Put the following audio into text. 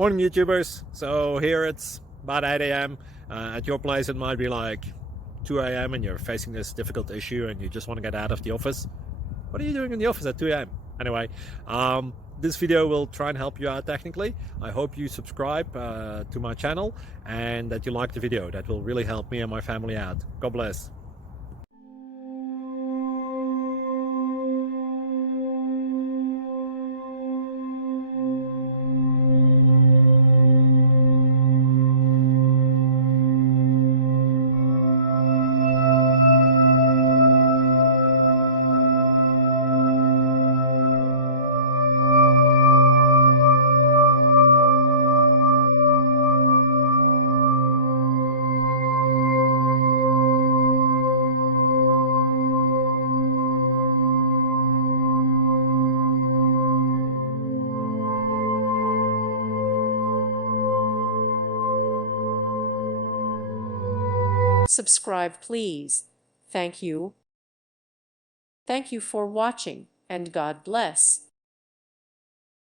Morning YouTubers. So here it's about 8 a.m. At your place it might be like 2 a.m. and you're facing this difficult issue and you just want to get out of the office. What are you doing in the office at 2 a.m.? Anyway, this video will try and help you out technically. I hope you subscribe to my channel and that you like the video. That will really help me and my family out. God bless. Subscribe please. Thank you. Thank you for watching, and God bless.